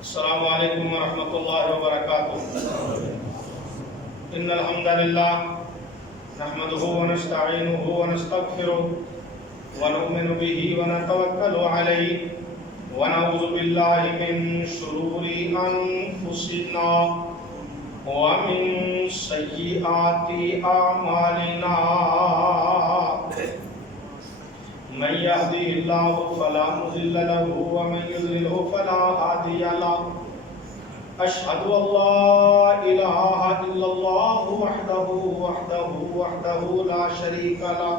السلام علیکم ورحمۃ اللہ وبرکاتہ۔ ان الحمد للہ نحمده ونستعینه ونستغفره ونؤمن به ونتوکل علیہ ونعوذ باللہ من شرور انفسنا ومن سیئات اعمالنا، من يهده الله فلا مضل له ومن يضلل فلا هادي له، أشهد أن لا إله إلا الله وحده لا شريك له،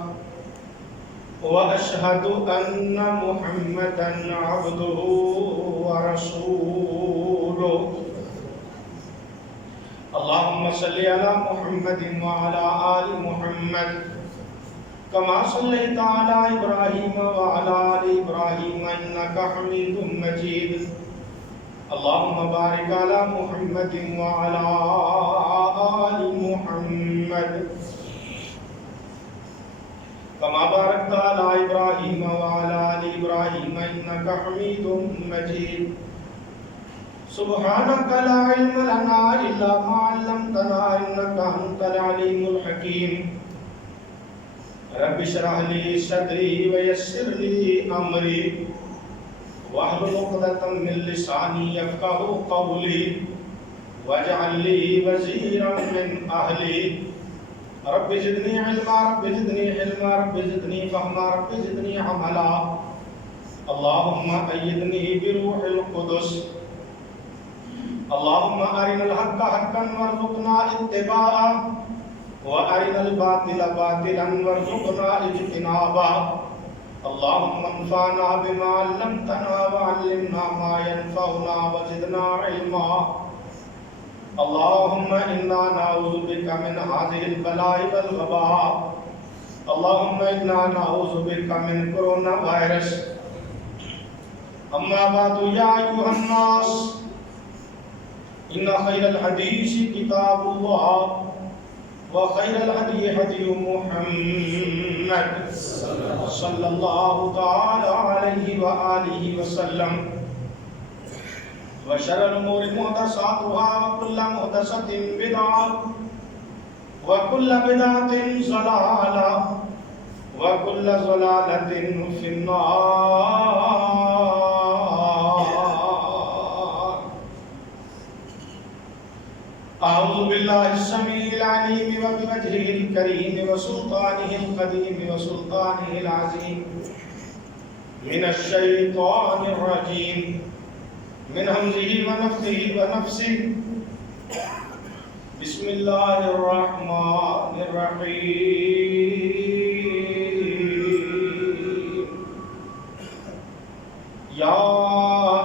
وأشهد أن محمدا عبده ورسوله، اللهم صل على محمد وعلى آل محمد كما صليت على إبراهيم وعلى آل إبراهيم إنك حميد مجيد، اللهم بارك على محمد وعلى آل محمد كما باركت على إبراهيم وعلى آل إبراهيم إنك حميد مجيد، سبحانك لا علم لنا إلا ما علمتنا إنك أنت العليم الحكيم، رب اشرح لي صدري ويسر لي امري واحلل عقدة من لساني يفقهوا قولي واجعل لي وزيرا من اهلي، رب زدني علما رب زدني حلما رب زدني فهما رب زدني عملا، اللهم أيدني بروح القدس، اللهم أرنا الحق حقا وارزقنا اتباعه وأرنا الباطل باطلا وارزقنا اجتنابا، اللهم انفعنا بما علمتنا وعلمنا ما ينفعنا وزدنا علما، اللهم إنا نعوذ بك من هذه البلاء والوباء، اللهم إنا نعوذ بك من كورونا فيروس، أما بعد يا أيها الناس إن خير الحديث كتاب الله وخير الهدي هدي محمد صلى الله تعالى عليه وآله وسلم، وشر الأمور محدثاتها وكل محدثة بدعة وكل بدعة ضلالة وكل ضلالة في النار۔ أعوذ بالله السميع العليم وبوجهه الكريم وسلطانه القديم وسلطانه العظيم من الشيطان الرجيم من همزه ونفثه ونفسه، بسم الله الرحمن الرحيم، يا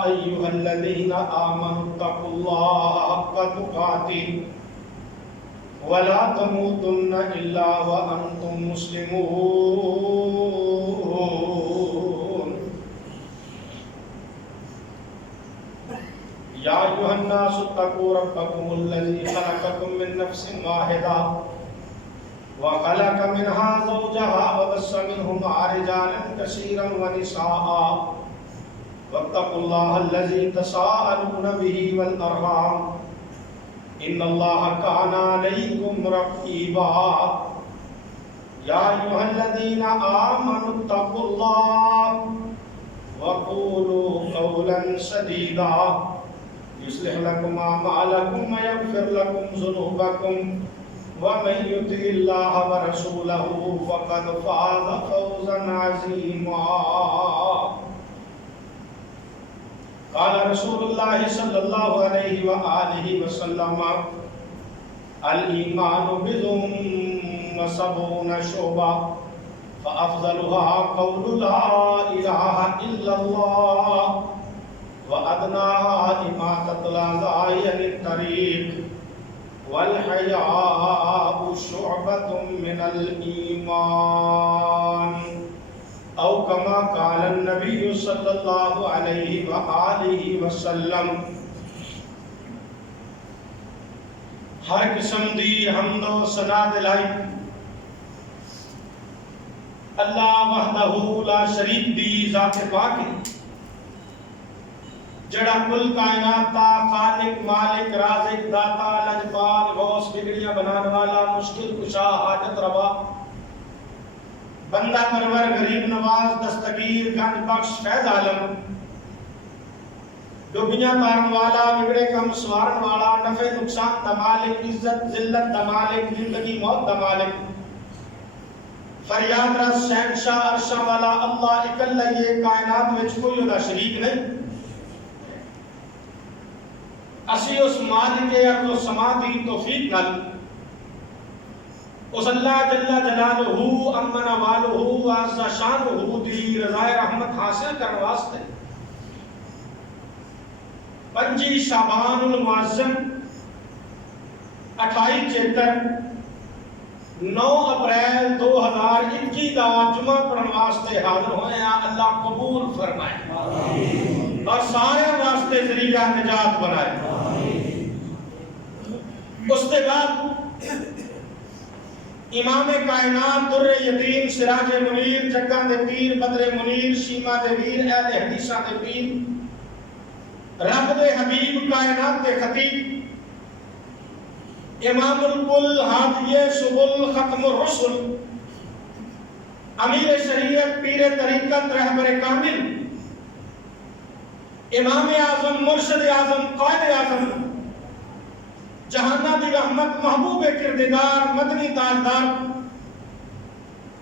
أيها الذين آمنوا اتقوا الله حق تقاته ولا تموتن إلا وأنتم مسلمون، يا أيها الناس اتقوا ربكم الذي خلقكم من نفس واحدة وخلق منها زوجها وبث منهما رجالا كثيرا ونساء، واتقوا الله الذي تساءلون به والأرحام إن الله كان عليكم رقيبا، يا أيها الذين آمنوا اتقوا الله وقولوا قولا سديدا يصلح لكم أعمالكم ويغفر لكم ذنوبكم، ومن يطع الله ورسوله فقد فاز فوزا عظيما، قال رسول الله صلى الله عليه وآله وسلم، الإيمان بضع وسبعون شعبة فأفضلها قول لا إله إلا الله وأدناها إماطة الأذى عن الطريق والحياء شعبة من الإيمان، النبی صلی اللہ علیہ وآلہ وسلم ہر قسم دی حمد و ثنا دلائی اللہ وحدہ لا شریک دی ذات پاک جڑا کل کائنات دا خالق مالک رازق داتا لجپال غوث بگڑیاں بنان والا مشکل کشا حاجت روا بندہ پرور غریب نواز دستگیر گنج بخش فیض عالم ڈوبیاں تارن والا بگڑے کم سوارن والا نفع نقصان دا مالک عزت ذلت دا مالک زندگی موت دا مالک فریاد رس شہنشاہ عرشہ والا اللہ اکلہ یہ کائنات وچ کوئی دا شریک نہیں اسی اس مالک ارض و سما دی توفیق نال اس اللہ جل جلالہ امن والہ عز شانہ دی رضا رحمت حاصل کرنے واسطے 5 شعبان المعظم 2873 9 اپریل 2021 دا جمعہ پڑھنے واسطے حاضر ہوئے ہیں اللہ قبول فرمائے اور سارے واسطے ذریعہ نجات بنائے اس کے بعد امام کائنات در یتیم سراج منیر جگہ دے پیر بدر منیر شیما دے ویر اہل حدیثہ دے پیر رب دے حبیب کائنات دے خطیب امام الکل ہادی سبل ختم الرسل امیر شریعت پیر طریقت رہبر کامل امام اعظم مرشد اعظم قائد اعظم جہانہ دی رحمت محبوب کردگار مدنی تاجدار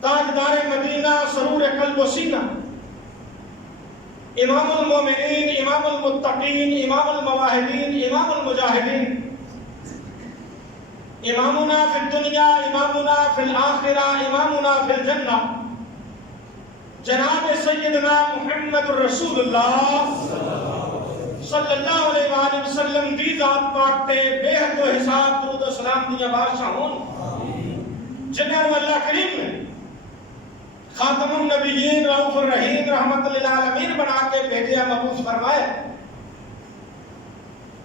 تاجدار مدینہ سرور قلب و سینہ امام المومنین امام المتقین امام المواہدین امام المجاہدین امامنا فی الدنیا امامنا فی الآخرہ امامنا فی الجنہ جناب سیدنا محمد رسول اللہ صلی اللہ علیہ وآلہ وسلم دی ذات پاک تے بے حد و حساب درود و سلام دیا بارشاہ ہون جنہوں اللہ کریم نے خاتم النبیین رؤوف الرحیم رحمت للعالمین بنا کے بھیجیا مبعوث فرمائے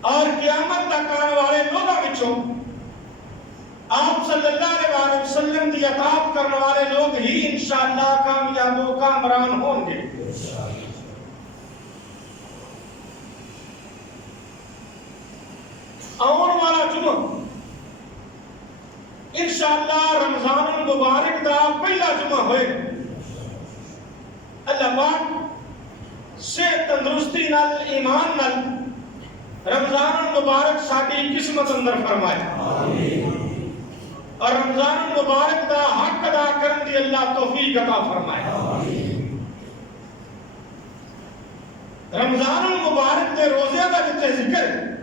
اور قیامت تک آنے والے لوگوں وچوں آپ صلی اللہ علیہ وسلم دی اطاعت کرنے والے لوگ ہی انشاءاللہ کامیاب و کامران ہوں گے آن والا جمعہ انشاءاللہ رمضان المبارک دا پہلا جمعہ ہوئے اللہ پاک سے تندرستی نال ایمان نال رمضان المبارک ساڈی قسمت اندر فرمائے اور رمضان المبارک دا حق ادا کرن دی اللہ توفیق عطا فرمائے رمضان المبارک دے روزے دا جتے ذکر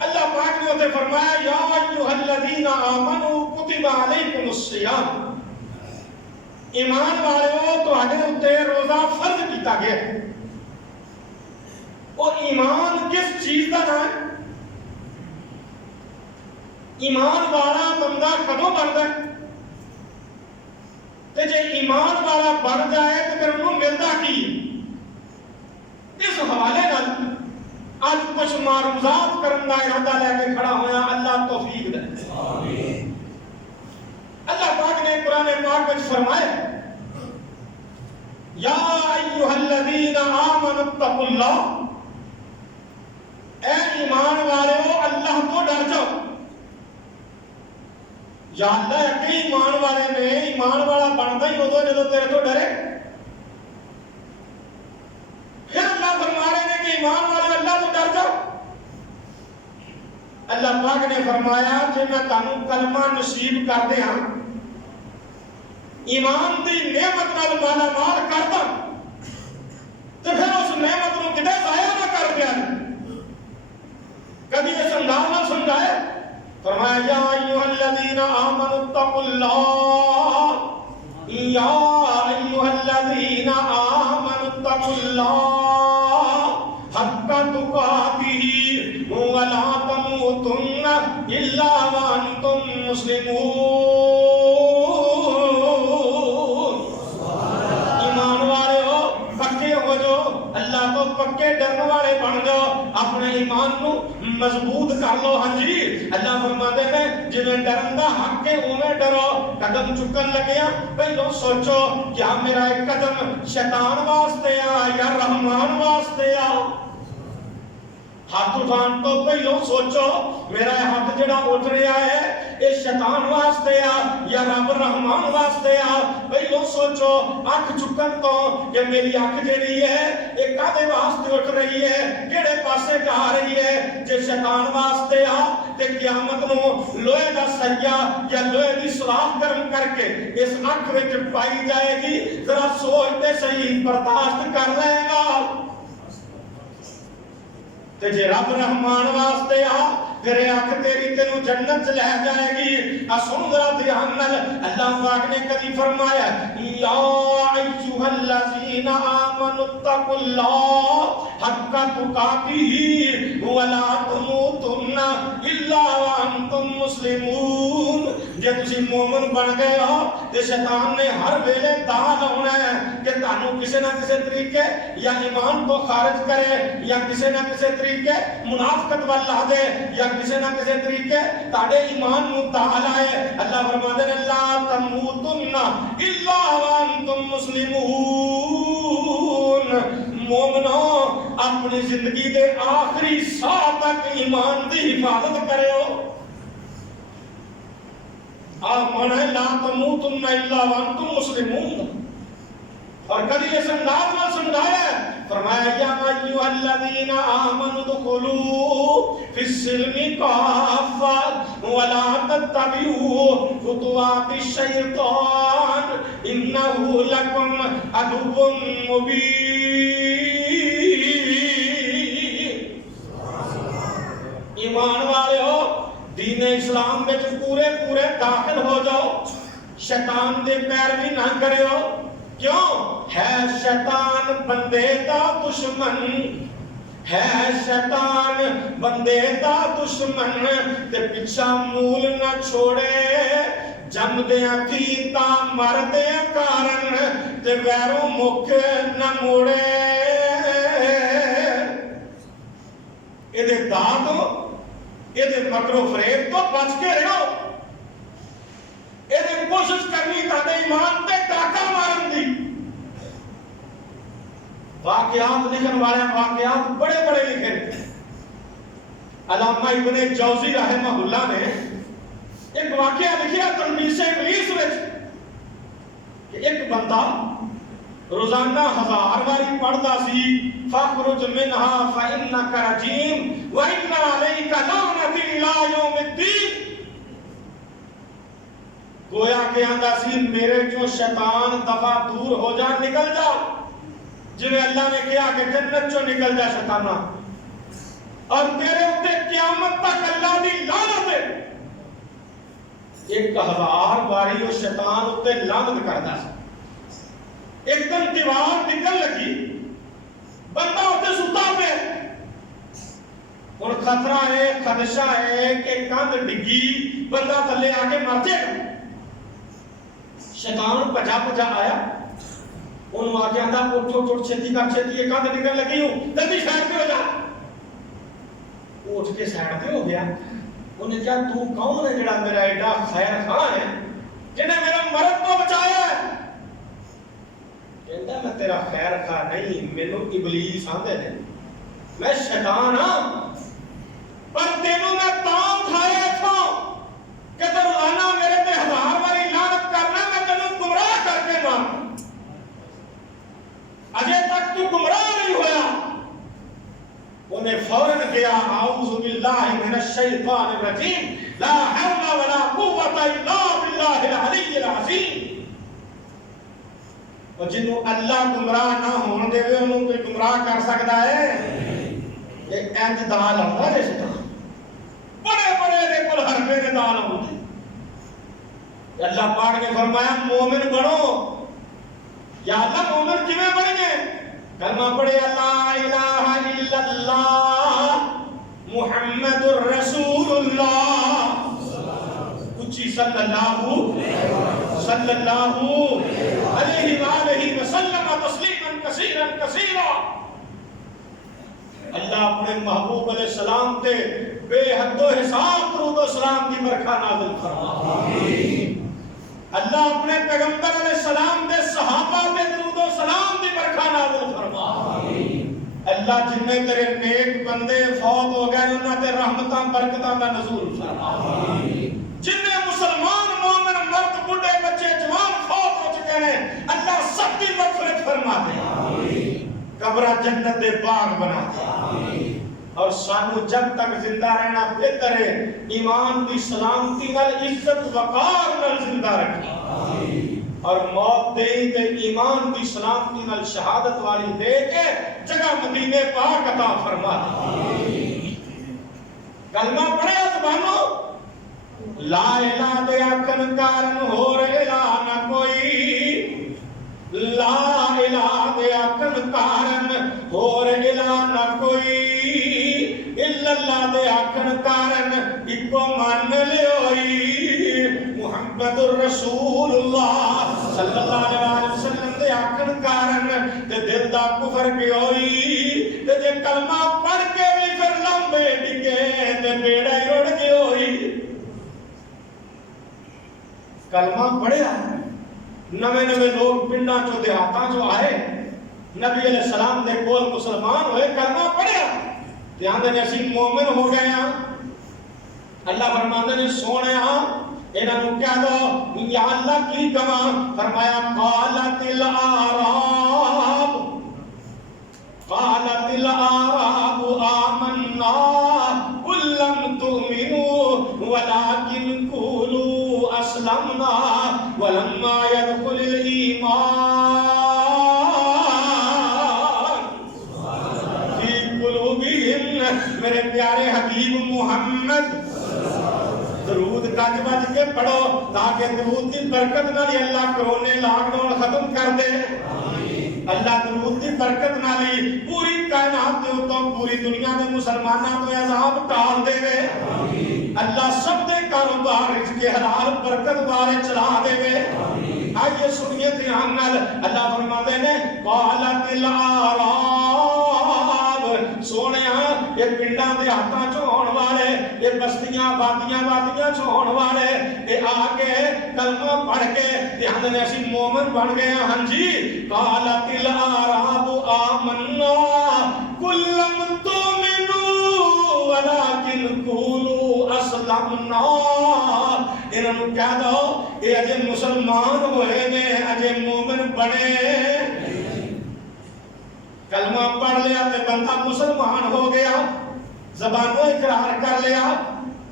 اللہ پاک نے اسے فرمایا یا ایھا الذین آمنوا کتب علیکم الصیام ایمان والو تہاڈے اوتے روزہ فرض کیتا گیا اور ایمان کس چیز دا نام ہے ایمان والا بندہ کدوں بنتا ہے تے جے ایمان والا بن جائے تو پھر انہوں ملتا کی اس حوالے نال آج کچھ معروضات کرنا ارادہ لے کے کھڑا ہویا اللہ توفیق دے اللہ پاک نے قرآن پاک میں فرمائے یا ایھا الذین آمنوا اتقوا اللہ اے ایمان والو اللہ کو ڈر جاؤ یا اللہ کہ ایمان والے نے ایمان والا بنتا ہی ادو جدو تیرے تو ڈرے پھر اللہ فرما رہے ہیں کہ ایمان والے اللہ تو ڈر جاؤ اللہ پاک نے فرمایا کہ میں تانوں کلمہ نصیب کر دے ہاں ایمان دی نعمت نال مالا مال کرتا تو پھر اس نعمت کو کدے ضائع نہ کر دیا کبھی یہ سمجھاؤ نہ سمجھائے فرمایا یا ایھا الذین آمنوا اتقوا اللہ یا ایھا الذین آمنوا اتقوا اللہ حق تقاتہ ولا تموتن الا وانتم مسلمون ایمان والو پکے ڈرن والے بن جاؤ، اپنے ایمان نو مضبوط کر لو۔ ہاں جی اللہ فرماتے ہیں جویں ڈرن دا حق ہے اوویں ڈرو۔ قدم چکن لگیا پہلو سوچو کیا میرا ایک قدم شیطان واسطے آ یا رحمان واسطے آ؟ ہاتھ اٹھان تو پہلو سوچو میرا ہاتھ جڑا اٹھ رہا ہے یہ شیطان واسطے آ یا رب رحمان واسطے آ؟ پہلو سوچو اکھ چکن تو کہ میری اکھ جڑی ہے یہ کدے واسطے اٹھ رہی ہے، کہڑے پاسے جا رہی ہے؟ جے شیطان واسطے آ تے قیامت نو لوہے دا سیا یا لوہے دی سوراخ گرم کر کے اس اکھ وچ پائی جائے گی، ذرا سوچ تے صحیح برداشت کر لے گا؟ تے جے رب رحمان واسطے آ پھر اکھ تیری تینوں جنت لے جائے گی۔ اسن ذرا دھیان نال اللہ پاک نے کبھی فرمایا یا ایھا الذین آمنوا اتقوا اللہ حق تقاتہ ولا تموتن الا وانتم مسلمون۔ جے تسی مومن بن گئے ہو تے شیطان نے ہر ویلے داغ لاؤنا ہے کہ تانوں کسے نہ کسے طریقے یا ایمان تو خارج کرے یا کسے نہ کسے طریقے منافقت وال لا دے یا کسے نہ کسے طریقے تاڑے ایمان مدعا لائے۔ اللہ فرماتے ہیں لا تموتن الا وانتم مسلمون۔ مومنو اپنی زندگی دے آخری ساہ تک ایمان دی حفاظت کرے ہو۔ آمن ہے لا تموتن الا وانتم مسلمون، اور کبھی اس انداز میں سمجھایا ہے فرمایا یا ایھا الذین آمنوا ادخلوا فی السلم کافۃ ولا تتبعوا خطوات الشیطان انہ لکم عدو مبین۔ ایمان والے ہو دین اسلام میں پورے پورے داخل ہو جاؤ، شیطان دے پیروی نہ کرے ہو۔ کیوں؟ ہے شیطان بندے دا دشمن، ہے شیطان بندے دا دشمن، تے پیچھا مول نہ چھوڑے جم دیاں تھی تا مر دیاں کارن، تے ویروں مکھ نہ موڑے۔ اے دے داتوں اے دے مکر و فریب تو بچ کے رہو، اے دے کوشش کرنی تاڑے ایمان تے ڈاکا مارن دی۔ واقعات لکھن والے واقعات بڑے بڑے لکھے۔ علامہ ابن جوزی رحمہ اللہ نے ایک واقعہ لکھیا تلبیس ابلیس وچ کہ ایک بندہ روزانہ 1000 باری پڑھدا سی فاخرج منها فانک رجیم وان علیک لعنتی الی یوم الدین۔ گویا کہ آندا سی میرے جو شیطان دفع دور ہو جا، نکل جا، جنہیں اللہ نے کہا کہ جنت چو نکل جا شیطانہ، اور تیرے اتے قیامت تک اللہ دی لعنت ہے۔ 1000 باری وہ شیطان اتے لعنت کرتا سی۔ ایک دم دیوار نکل لگی، بندہ اتے ستا پہ، اور خطرہ ہے خدشہ ہے کہ کاندھ ڈگی بندہ تھلے آکے مر جائے گا۔ شیطان پجا پجا آیا، انہوں آگے آندھا اٹھ چھتی کر چھتی یہ کاندھ نکل لگی ہوں جلدی سائڈ پہ ہو جا۔ اٹھ کے سائڈ پہ ہو گیا۔ انہیں کہا تو کون ہے جڑا میرا ایڈا خیر خان ہے جنہیں میرا مرد تو بچایا ہے؟ کہتا میں تیرا خیر خواہ نہیں، میں ابلیس آندے نے، میں شیطان ہاں، پر تینوں میں تاں اٹھایا تھا کہ تو روزانہ میرے تے 1000 باری لعنت کرنا، میں تینوں گمراہ کر کے ماروں۔ اجے تک تو گمراہ نہیں ہویا۔ انہیں فوراً کیا اعوذ باللہ من الشیطان الرجیم لا حول ولا قوت الا باللہ العلی العظیم۔ اور جنہوں اللہ گمراہ نہ ہون دے وے انہوں کوئی گمراہ کر سکتا ہے؟ ایک اینج دال ہوتا ہے شیطان، بڑے بڑے دے کل حربے دے دال ہوتے۔ اللہ پاک نے فرمایا مومن بنو۔ یا اللہ مومن کیویں بن گئے؟ کلمہ پڑھے لا الہ الا اللہ محمد الرسول اللہ، اچھی صلی اللہ علیہ وآلہ وسلم تسلیما کثیرا کثیرا۔ اپنے محبوب علیہ السلام تے بے حد و حساب درود و سلام کی برکھا نازل فرما. اللہ اپنے پیغمبر علیہ السلام دے صحابہ تے درود و سلام دی برکھا نازل فرما. اللہ جننے تیرے نیک بندے فوت ہو گئے انہاں تے رحمتاں برکتاں دا نزول فرما. جننے مسلمان مومن مرد بڈھے بچے جوان فوت ہو چکے ہیں اللہ سب کی مغفرت فرما دے. قبرہ جنت دے باغ بنا دے. اور سانو جب تک زندہ رہنا بہتر ہے ایمان دی سلامتی نال عزت وقار نال زندہ رکھے. اور موت دے تے ایمان دی سلامتی نال شہادت والی دے کے جگہ مدینے پاک عطا فرما دے. کلمہ پڑھے زبانوں لا الہ دے آکھن کارن ہور الہ نہ کوئی. لا الہ دے آکھن کارن ہور الہ نہ کوئی. الا اللہ دے آکھن کارن اکو من لے ہوئی. محمد الرسول اللہ صلی اللہ علیہ وسلم دے آکھن کارن تے دل دا کفر کی ہوئی. تے جے کلمہ پڑھ کے بھی پھر لمبے ڈگے تے بیڑا ہی اڑ گئی ہوئی. کلمہ پڑھیا نوے نوے لوگ پنڈا چو دیہاتاں چو آئے نبی علیہ السلام دے کول مسلمان ہوئے. کلمہ پڑھیا دھیان دے اسی مومن ہو گئے ہیں. اللہ فرماندے نے سونے انہاں نوں کہہ دو یا اللہ کی کما. فرمایا قالت الاعراب قالت الاعراب آمنا قل لم تؤمنوا ولكن قولوا اسلمنا ولما يدخل الایمان فی قلوبہم. میرے پیارے حبیب محمد درود گج بج کے پڑھو تاکہ درود کی برکت نال اللہ کرونے لاک ڈاؤن ختم کر دے. اللہ درود کی برکت نال پوری کائنات دے اوتوں پوری دنیا دے مسلماناں تو عذاب ٹال دے. اللہ سب دے کاروبار رزق حلال برکت والے چلا دے. آئیے سنیے دھیان نال اللہ فرماتے ہیں قالت الاعراب. سونیا یہ پنڈاں دے ہاتھاں چوں ہون والے یہ بستیاں وادیاں چوں ہون والے یہ آ کے کلمہ پڑھ کے دھیان دے اسی مومن بن گئے ہیں. ہاں جی قالت الاعراب آمنا قل لم تؤمنوا ولكن قولوا اسلمنا. انہاں نوں کہہ دو اے اجے مسلمان ہوئے نے اجے مومن بنے. کلمہ پڑھ لیا تے بندہ مسلمان ہو گیا زبانوں اقرار کر لیا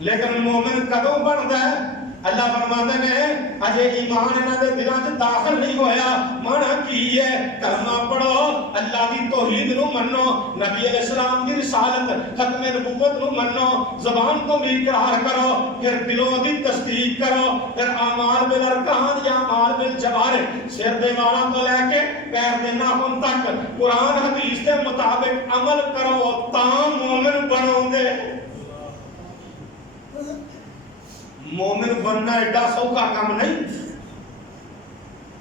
لیکن مومن کدوں بنتا ہے. اللہ فرماتے ہیں اجے ایمان انہاں دے دلاں وچ داخل نہیں ہویا. مانا کی ہے کلمہ پڑھو اللہ دی توحید نو منو نبی علیہ السلام دی رسالت ختم نبوت نو منو زبان تو بھی اقرار کرو پھر دلوں دی تصدیق کرو پھر اعمال بالارکان یا اعمال بالجوارح سر دے والاں تو لے کے پیر دے ناخن تک قرآن حدیث کے مطابق عمل کرو تاں مومن بنو گے. مومن بننا ایڈا سوکھا کام نہیں.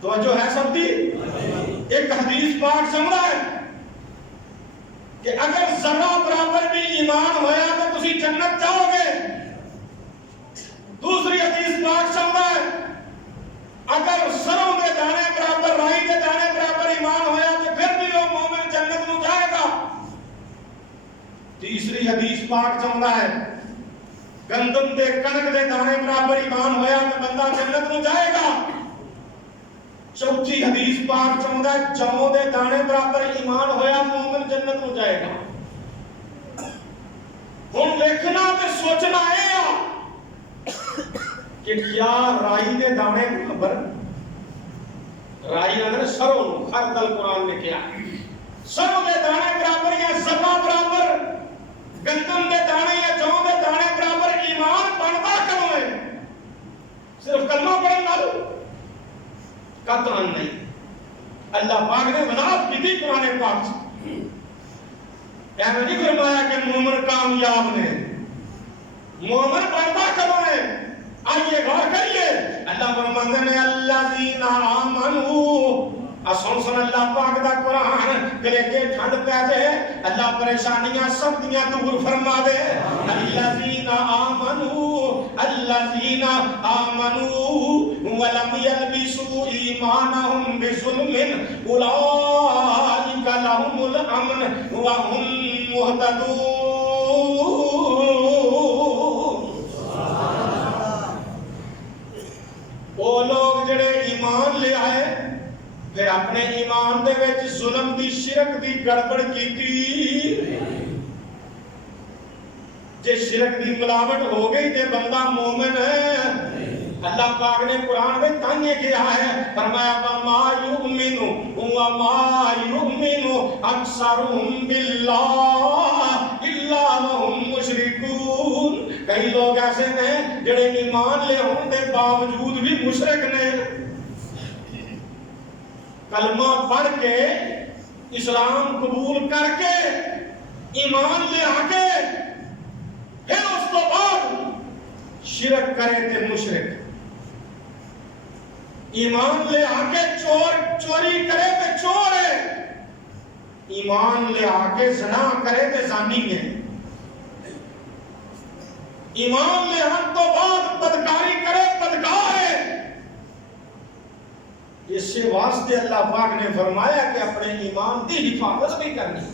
توجہ ہے سب دی. ایک حدیث پاک سمجھا ہے کہ اگر ذرہ برابر بھی ایمان ہویا تو تسی جنت جاؤ گے. دوسری حدیث پاک سمجھا ہے اگر سروں کے دانے برابر رائی کے دانے برابر ایمان ہویا تو پھر بھی وہ مومن جنت میں جائے گا. تیسری حدیث پاک سمجھا ہے گندم دے کنک دے دانے برابر ایمان ہویا تو بندہ جنت میں جائے گا. چوتھی حدیث پاک سمجھا ہے جو دے دانے برابر ایمان ہویا مومن جنت میں جائے گا. ہن دیکھنا تے سوچنا ہے کہ کیا رائی دے دانے برابر رائی اندر سروں خردل قرآن نے کیا سروں دے دانے برابر یا ذرہ برابر گندم دے دانے یا جو دے دانے برابر ایمان بنتا کیوں ہے؟ صرف کلمہ پڑھن نال قطعاً نہیں. اللہ پاک نے وضاحت کی تھی قرآن پاک سے. ایسا نہیں فرمایا کہ مومن کامیاب نے مومن بنتا کیوں ہے. آئیے غور کریے اللہ فرماتے ہیں الذین آمنوا سن اللہ پاک دا قرآن کرے کے ٹھنڈ پہ دے اللہ پریشانیاں سب دیاں دور فرما دے الذین آمنوا ولم يلبسوا ایمانہم بظلم اولئک لهم الامن وهم مہتدون وہ لوگ جڑے ایمان لے آئے پھر اپنے ایمان دے وچ ظلم دی شرک دی گڑبڑ کیتی جے شرک دی ملاوٹ ہو گئی تے بندہ مومن ہے اللہ پاک نے قرآن میں تانیے کیا ہے فرمایا وَمَا يُؤْمِنُ أَكْثَرُهُمْ بِاللَّهِ إِلَّا وَهُمْ مُشْرِكُونَ کئی لوگ ایسے ہیں جڑے ایمان لے ہوں دے باوجود بھی مشرک نے کلمہ پڑھ کے اسلام قبول کر کے ایمان لے آکے پھر اس کو بعد شرک کرے تے مشرک ایمان لے آکے چوری کرے تے چور ہے ایمان لے آکے زنا کرے تے زانی ہے ایمان لے آن تو بعد بدکاری کرے بدکار ہے اس سے واسطے اللہ پاک نے فرمایا کہ اپنے ایمان دی حفاظت بھی کرنی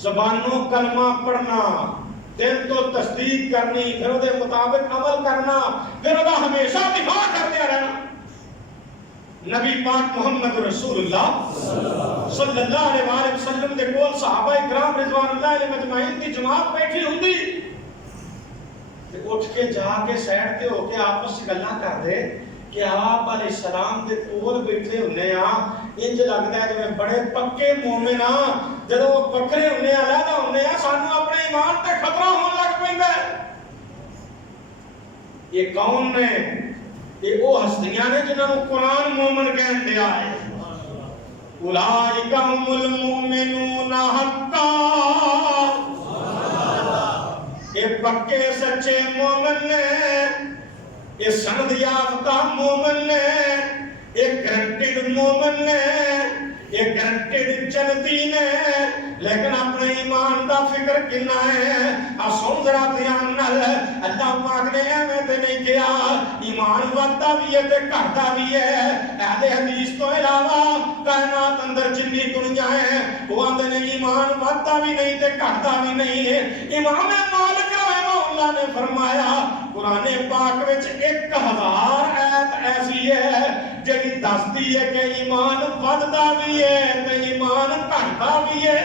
زبانوں کلمہ پڑھنا دل تو تصدیق کرنی پھر وہ مطابق عمل کرنا پھر وہ ہمیشہ دفاع کرتے رہنا نبی پاک محمد رسول اللہ صلی اللہ علیہ وسلم دے کول صحابہ اکرام رضوان اللہ علیہ مجمعین کی جماعت بیٹھی ہوندی اٹھ کے جا کے سیڈ تے ہو کے آپس گلاں کر دے کہ آپ علیہ السلام دے کول بیٹھے ہونے انج لگدا ہے جویں بڑے پکے مومن جدوں بکرے ہونے علیحدہ ہونے سانوں اپنے ایمان تے خطرہ ہون لگ پیندا ہے یہ کون نے یہ وہ ہستیاں نے جنہاں نوں قرآن مومن کہن دیا ہے اولئک هم المؤمنون حقا یہ پکے سچے مومن نے یہ سند یافتہ مومن نے یہ گرنٹڈ مومن نے یہ گرنٹڈ جنتی نے لیکن اپنے ایمان دا فکر کنا ہے سن ذرا دھیان نال اللہ پاک نے ایویں تے نہیں کیا ایمان ودا بھی ہے تے گھٹدا بھی ہے اہل حدیث تو علاوہ کائنات اندر جنی دنیا ہے وہ آندے نے ایمان ودا بھی نہیں تے گھٹدا بھی نہیں ہے امام مالک رحمہ اللہ نے فرمایا قرآن پاک وچ 1000 آیت ایسی ہے جڑی دستی ہے کہ ایمان ودا بھی ہے تے ایمان گھٹدا بھی ہے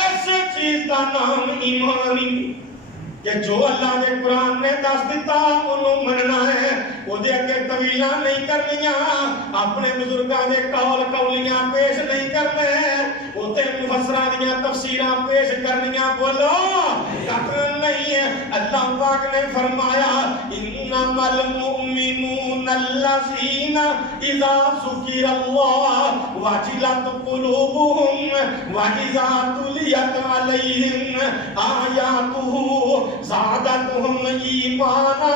ایسے چیز کا نام ایمانی کہ جو اللہ نے قرآن نے دس دیتا انہوں مننا ہے وہ دے اگے طویلاں نہیں کرنیاں اپنے بزرگاں دے قول قولیاں پیش نہیں کرنے وہ تے مفسراں دیاں تفسیراں پیش کرنیاں بولو قطر نہیں ہے اللہ پاک نے فرمایا انما المؤمنون الذین اذا ذکر اللہ وجلت قلوبهم واذا تلیت علیہم آیاتہ زادتهم ایمانا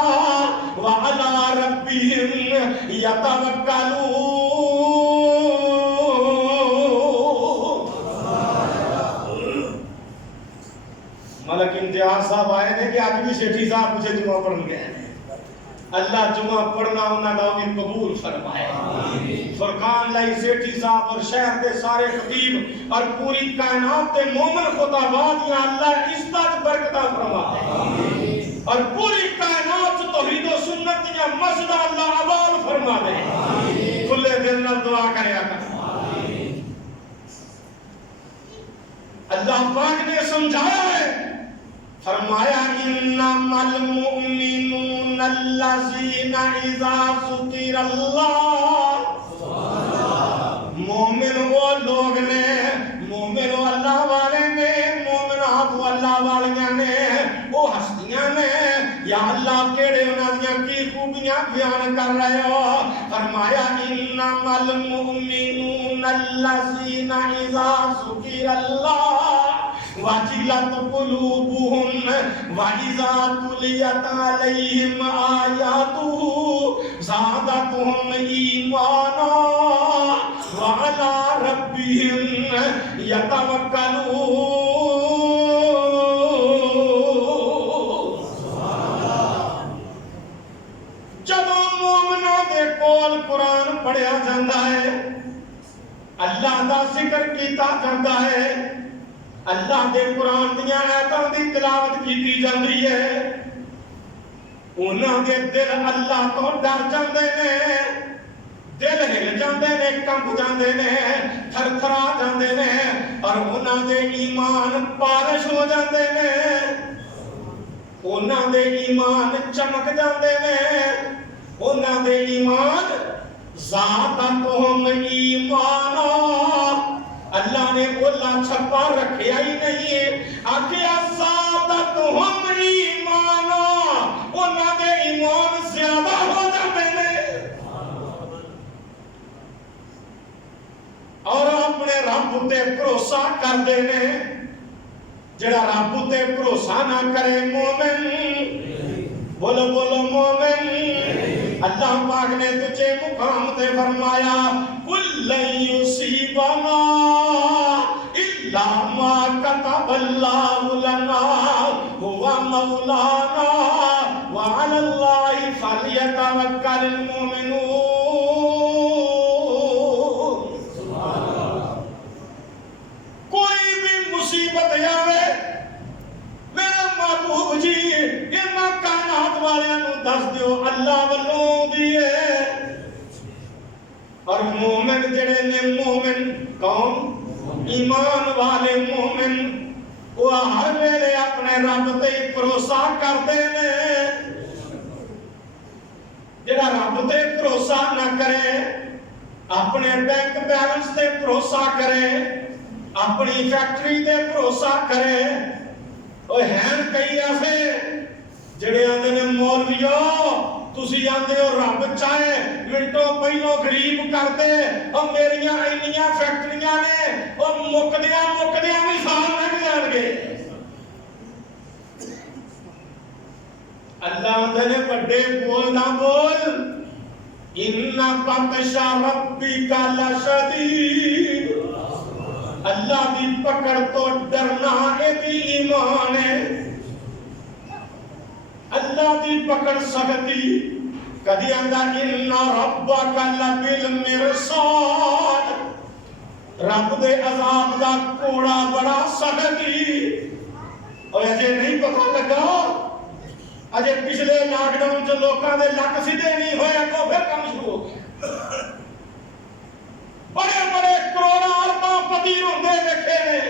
وعلی ربهم یتوکلون ملک امتیاز صاحب آئے تھے کہ آج بھی سیٹھی صاحب مجھے جمعہ پڑھن گئے ہیں اللہ جمعہ پڑھنا انہاں دا بھی قبول فرمائے فرقان لائی سیٹھی صاحب اور شہر دے سارے خطیب اور پوری کائنات دے مومن خطابات یا اللہ عزت برکتہ فرمائے اور پوری کائنات توحید و سنت یا مسجد اللہ آباد فرما دے کھلے دل نال دعا کرے آقا اللہ پاک نے سمجھایا ہے فرمایا انما المؤمنون الذین اذا ذکر اللہ مومن وہ لوگ نے مومن وہ اللہ والے نے مومنات وہ اللہ والیاں نے وہ ہستیاں نے یا اللہ کیڑے انہاں دیاں کی خوبیاں بیان کر رہے ہو فرمایا انما المؤمنون الذین اذا ذکر اللہ وجلت قلوبهم وإذا تليت عليهم آياته زادتهم ایمانا وعلی ربهم یتوکلون. جدوں مومنوں دے کول قرآن پڑھیا جاتا ہے، اللہ دا ذکر کیتا جاتا ہے، اللہ دے قرآن دیاں آیاتاں دی تلاوت کیتی جاندی ہے، انہاں دے دل اللہ تو ڈر جاندے نے، دل ہل جاندے نے، کمب جاندے نے، تھر تھرا جاندے نے، اور انہاں دے ایمان پالش ہو جاندے نے، انہاں دے ایمان چمک جاندے نے، انہاں دے ایمان زادتهم ایمانا. اللہ نے اولا چھپا رکھیا ہی نہیں ہے، آکھیا زادتهم ایمانا، انہاں دے ایمان زیادہ ہو جاندے نے اور اپنے رب تے بھروسہ کردے نے. جڑا رب تے بھروسہ نہ کرے مومن، بولو بولو مومن. اللہ پاک نے تجھے مقام تے فرمایا قُل لَن يُصِيبَنَا إِلَّا مَا كَتَبَ اللَّهُ لَنَا هُوَ مَوْلَانَا وَعَلَى اللَّهِ فَلْيَتَوَكَّلِ الْمُؤْمِنُونَ. کوئی بھی مصیبت آوے میرے محبوب جی انہاں کائنات والے نو دس دیو اللہ والوں دی ہے. اور مومن جڑے نے، مومن کون؟ ایمان والے مومن، وہ ہر ویلے اپنے رب تے بھروسہ کردے نے. جڑا رب تے بھروسہ نہ کرے، اپنے بینک بیلنس تے بھروسہ کرے، اپنی فیکٹری تے بھروسہ کرے. وہ ہیں کئی ایسے جڑے آندے نے مولویو تسی آندے ہو رب چاہے منٹوں پہلو غریب کر دے، اور میریاں اینیاں فیکٹریاں نے اور مکدیاں بھی سال لگ جان گے. اللہ آندے نے بڑے بول نہ بول، ان بطش ربک لشدید. اللہ دی پکڑ تو ڈرنا اے بھی ایمان ہے. اللہ دی پکڑ سختی. کدی آندا ان ربک لبالمرصاد، رب دے عذاب دا کوڑا بڑا سختی. اور اجے نہیں پتہ لگا، اجے پچھلے لاک ڈاؤن چ لوکاں دے لک سیدھے نہیں ہوئے تو پھر کم شروع ہو گیا. بڑے بڑے کروڑاں ارباں فقیر ہوندے ویکھے نے،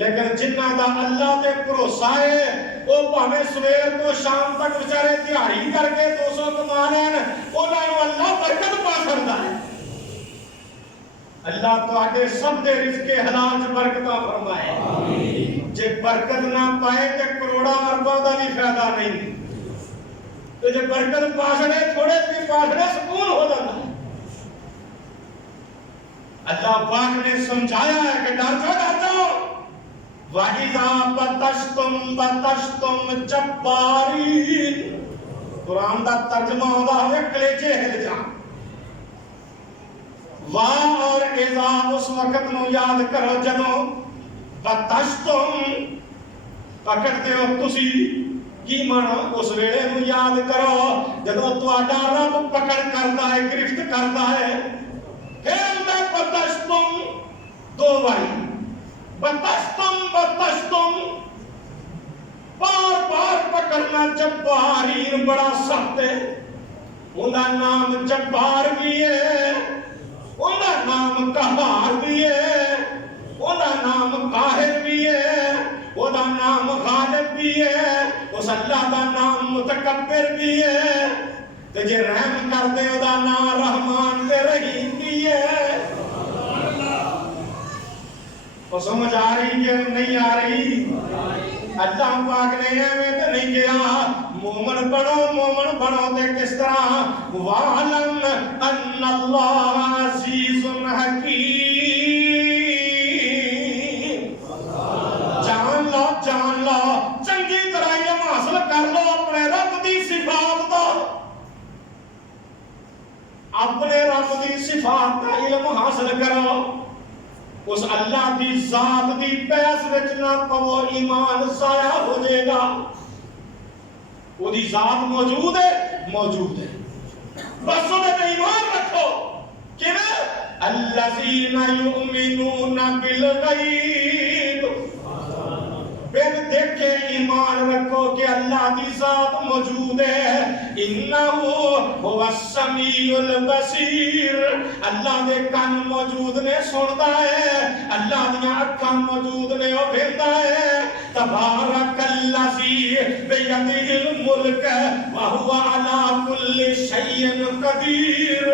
لیکن جنہاں دا اللہ تے بھروسہ ہے وہ بھاویں سویر تو شام تک بیچارے دیہڑی کر کے 200 کما لین، انہاں نوں اللہ برکت پا چھڑدا ہے. اللہ تواڈے سب دے رزق حلال چ برکتاں فرمائے. آمین. جے برکت نہ پائے تے کروڑاں ارباں دا بھی فائدہ نہیں، تے جے برکت پا چھڑے تھوڑے بھی پا چھڑے سکون ہو جاندا ہے. اللہ پاک نے سمجھایا ہے کہ ڈر جاؤ. وَإِذَا بَطَشْتُمْ بَطَشْتُمْ جَبَّارِينَ. قرآن دا ترجمہ ہوتا ہے کلیجے ہل جا. اور اذا اس وقت نو یاد کرو جدوں بَطَشْتُمْ پکڑتے ہو تسی، کی مانا اس ویلے نو یاد کرو جدوں تہاڈا رب پکڑ کردا ہے، گرفت کردا ہے. پھر میں بَطَشْتُمْ دو باری بَطَشْتُمْ بار بار پکڑنا. جبارین بڑا سخت ہے، انہا نام جبار بھی ہے، انہا نام قہار بھی ہے، انہا نام قاہر بھی ہے، انہا نام غالب بھی ہے، اس اللہ دا نام متکبر بھی ہے. تے جے رحم کر دے دا نام رحمان تے رحیم بھی ہے. وہ سمجھ آ رہی کہ نہیں آ رہی؟ اللہ پاک نے ایویں تے نہیں کہا مومن بنو تے کس طرح؟ وَعْلَمْ أَنَّ اللَّهَ عَزِيزٌ حَكِيمٌ. جان لو چنگی طرح علم حاصل کر لو اپنے رب دی صفات دا. اپنے رب دی صفات کا علم حاصل کرو، اس اللہ دی ذات دی بحث وچ نہ پو، ایمان ضائع ہو جائے گا۔ وہ دی ذات موجود ہے، موجود ہے، بس انہیں پہ ایمان رکھو۔ کیوں؟ الذین یؤمنون بالغیب، بن دیکھے ایمان رکھو کہ اللہ دی ذات موجود ہے۔ انہو هو السمیع البصیر، اللہ دے کان موجود نے، سنتا ہے، اللہ دیا اکھاں موجود نے، وہ ویندا ہے۔ تبارک الذی بیدہ الملک وہو علی کل شیء قدیر،